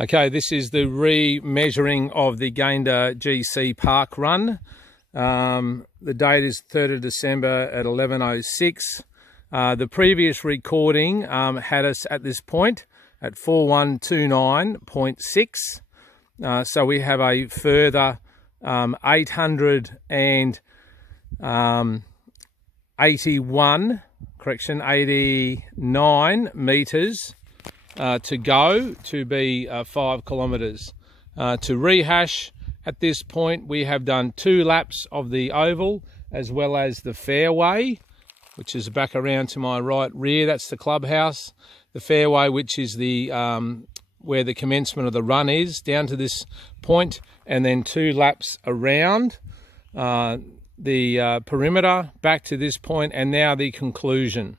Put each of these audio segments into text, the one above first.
Okay, this is the re-measuring of the Gayndah GC park run. The date is 3rd of December at 11:06. The previous recording had us at this point at 4129.6. So we have a further 89 meters to go to be 5 kilometers. To rehash, at this point we have done 2 laps of the oval as well as the fairway, which is back around to my right rear. That's the clubhouse. The fairway, which is the where the commencement of the run is, down to this point, and then 2 laps around the perimeter back to this point, and now the conclusion.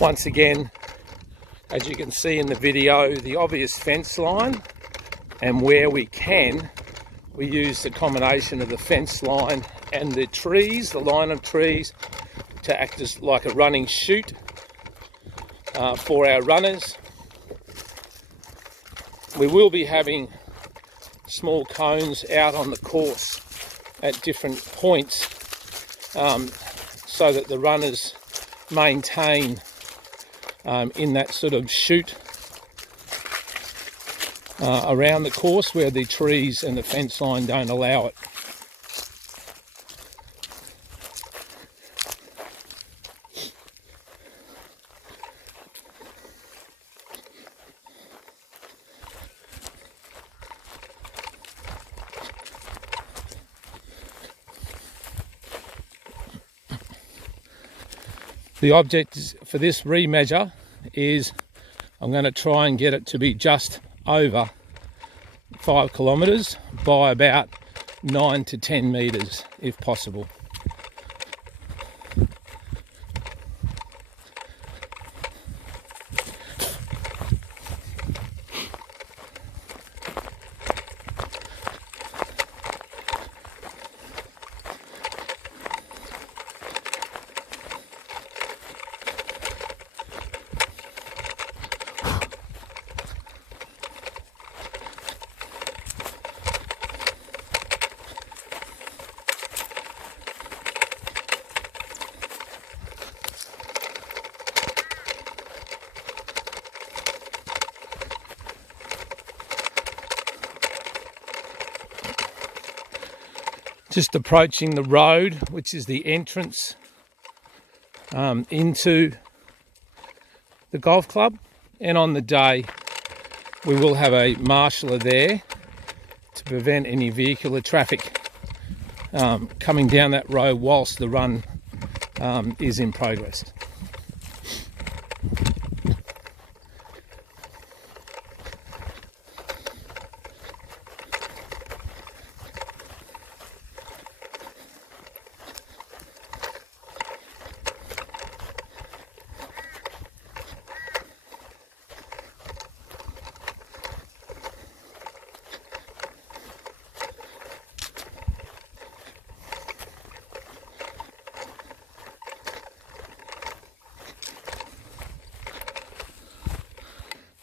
Once again, as you can see in the video, the obvious fence line, and where we can, we use the combination of the fence line and the trees, the line of trees, to act as like a running chute for our runners. We will be having small cones out on the course at different points so that the runners maintain in that sort of chute around the course where the trees and the fence line don't allow it. The object for this remeasure is I'm going to try and get it to be just over 5 kilometres by about 9 to 10 metres if possible. Just approaching the road, which is the entrance into the golf club, and on the day we will have a marshaller there to prevent any vehicular traffic coming down that road whilst the run is in progress.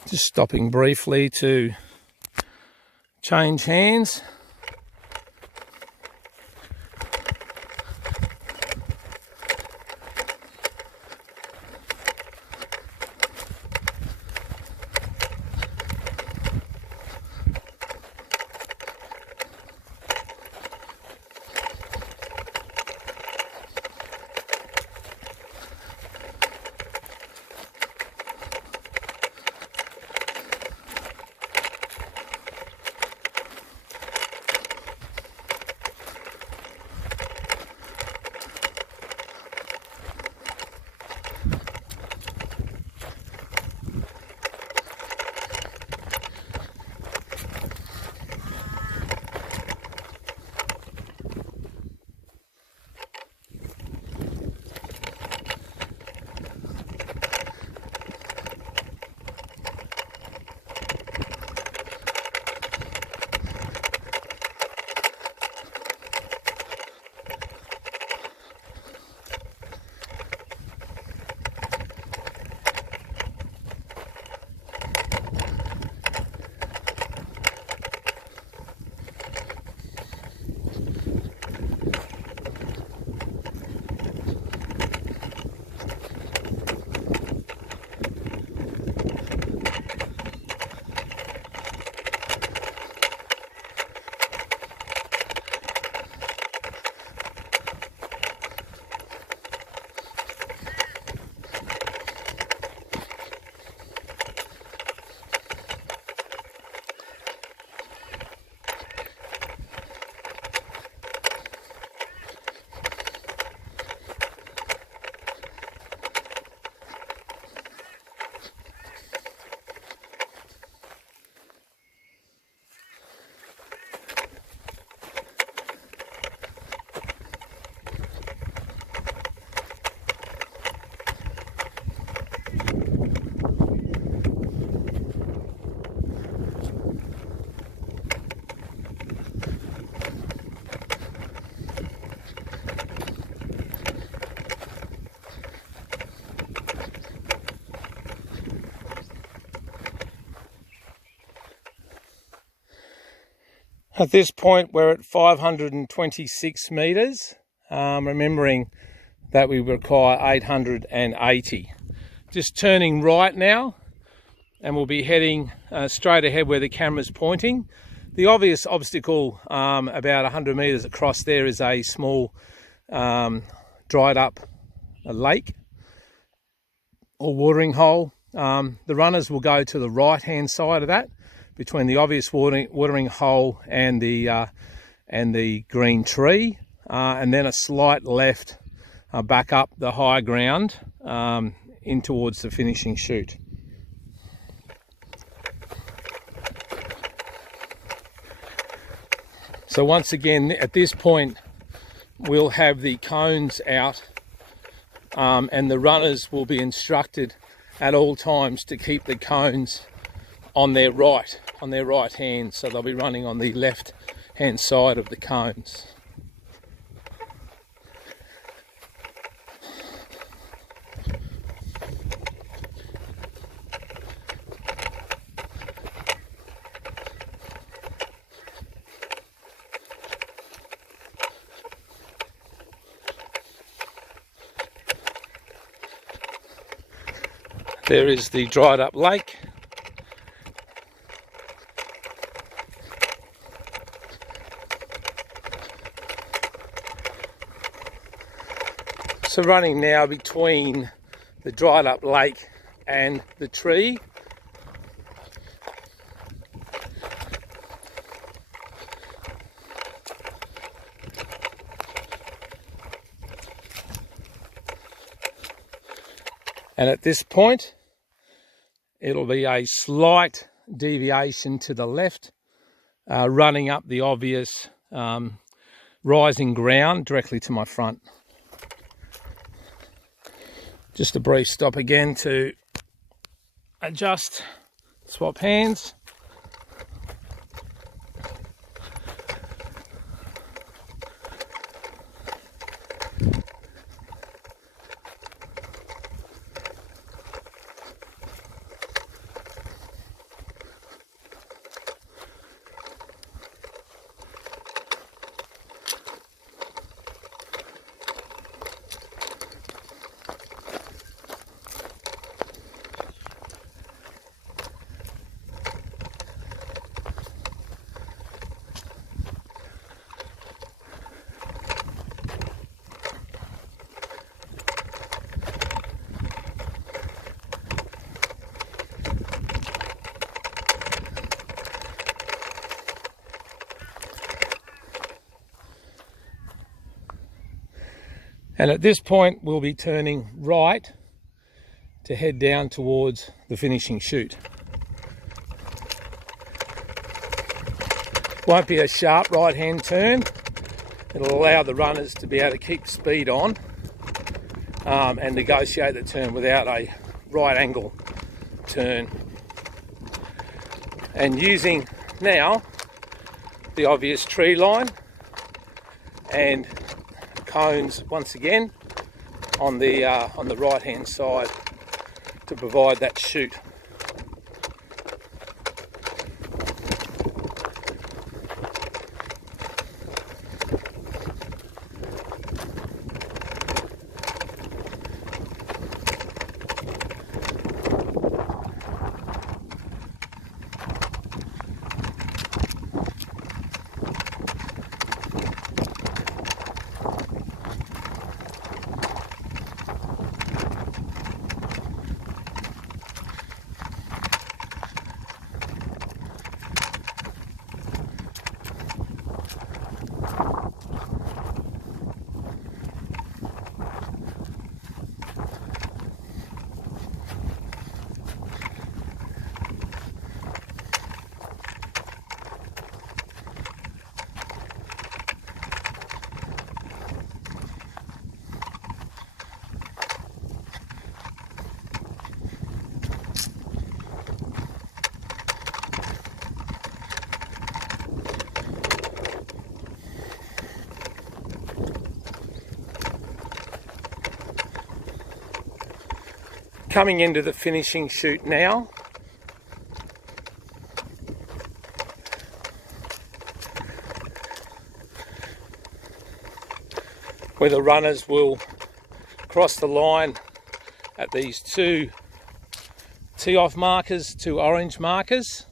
Just stopping briefly to change hands. At this point we're at 526 metres, remembering that we require 880. Just turning right now, and we'll be heading straight ahead where the camera's pointing. The obvious obstacle about 100 metres across there is a small dried up lake or watering hole. The runners will go to the right hand side of that, between the obvious watering hole and the green tree, and then a slight left back up the high ground in towards the finishing chute. So once again, at this point we'll have the cones out, and the runners will be instructed at all times to keep the cones on their right hand, so they'll be running on the left hand side of the cones. There is the dried up lake. So running now between the dried up lake and the tree. And at this point, it'll be a slight deviation to the left, running up the obvious rising ground directly to my front. Just a brief stop again to adjust, swap hands. And at this point, we'll be turning right to head down towards the finishing chute. Won't be a sharp right-hand turn. It'll allow the runners to be able to keep speed on and negotiate the turn without a right angle turn. And using now the obvious tree line and cones once again on the right hand side to provide that chute. Coming into the finishing chute now. where the runners will cross the line at these two tee-off markers, two orange markers.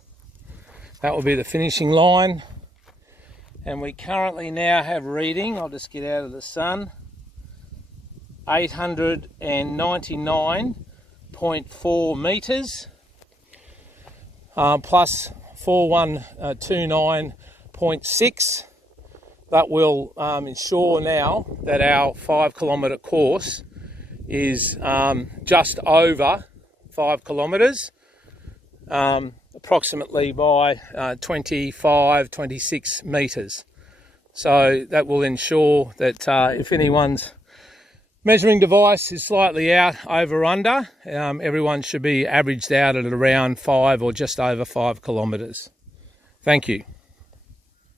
That will be the finishing line. And we currently now have reading, I'll just get out of the sun, 899.4 metres plus 4129.6. That will ensure now that our 5 kilometre course is just over 5 kilometres, approximately by 26 metres. So that will ensure that if anyone's measuring device is slightly out, over, under, everyone should be averaged out at around 5 or just over 5 kilometres. Thank you.